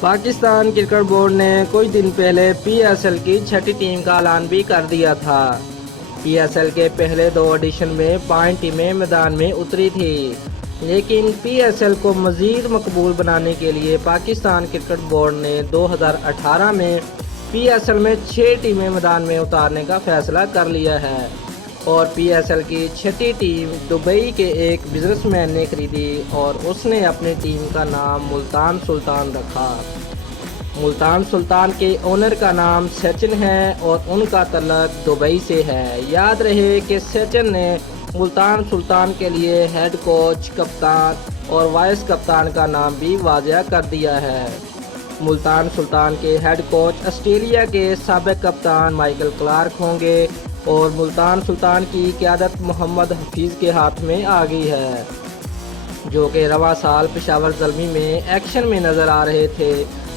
Pakistan cricket board نے کچھ دن پہلے پی ایس ایل کی چھٹی ٹیم کا اعلان بھی کر دیا تھا۔ پی ایس ایل کے پہلے 2 ایڈیشن میں 5 ٹیمیں میدان میں اتری تھی، لیکن پی ایس ایل کو مزید مقبول بنانے کے لیے پاکستان کرکٹ بورڈ نے 2018 میں پی ایس ایل میں 6 ٹیمیں میدان میں اتارنے کا فیصلہ کر لیا ہے، اور پی ایس ایل کی چھٹی ٹیم دبئی کے ایک بزنس مین نے خریدی اور اس نے اپنی ٹیم کا نام ملتان سلطان رکھا۔ ملتان سلطان کے اونر کا نام سچن ہے اور ان کا تعلق دبئی سے ہے۔ یاد رہے کہ سچن نے ملتان سلطان کے لیے ہیڈ کوچ، کپتان اور وائس کپتان کا نام بھی واضح کر دیا ہے۔ ملتان سلطان کے ہیڈ کوچ آسٹریلیا کے سابق کپتان مائیکل کلارک ہوں گے اور ملتان سلطان کی قیادت محمد حفیظ کے ہاتھ میں آ گئی ہے، جو کہ رواں سال پشاور زلمی میں ایکشن میں نظر آ رہے تھے۔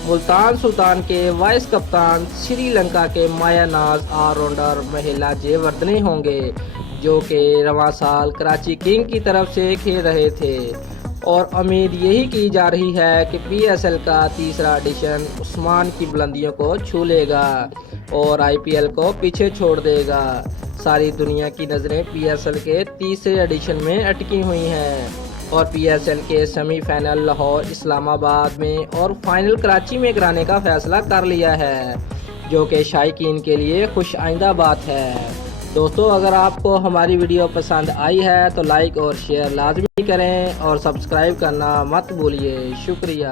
ملتان سلطان کے وائس کپتان سری لنکا کے مایا ناز آل راؤنڈر مہیلا جے وردھنے ہوں گے، جو کہ رواں سال کراچی کنگ کی طرف سے کھیل رہے تھے، اور امید یہی کی جا رہی ہے کہ پی ایس ایل کا تیسرا ایڈیشن عثمان کی بلندیوں کو چھو لے گا اور آئی پی ایل کو پیچھے چھوڑ دے گا۔ ساری دنیا کی نظریں پی ایس ایل کے تیسرے ایڈیشن میں اٹکی ہوئی ہیں، اور پی ایس ایل کے سیمی فائنل لاہور، اسلام آباد میں اور فائنل کراچی میں کرانے کا فیصلہ کر لیا ہے، جو کہ شائقین کے لیے خوش آئندہ بات ہے۔ دوستو، اگر آپ کو ہماری ویڈیو پسند آئی ہے تو لائک اور شیئر لازمی کریں اور سبسکرائب کرنا مت بھولیے۔ شکریہ۔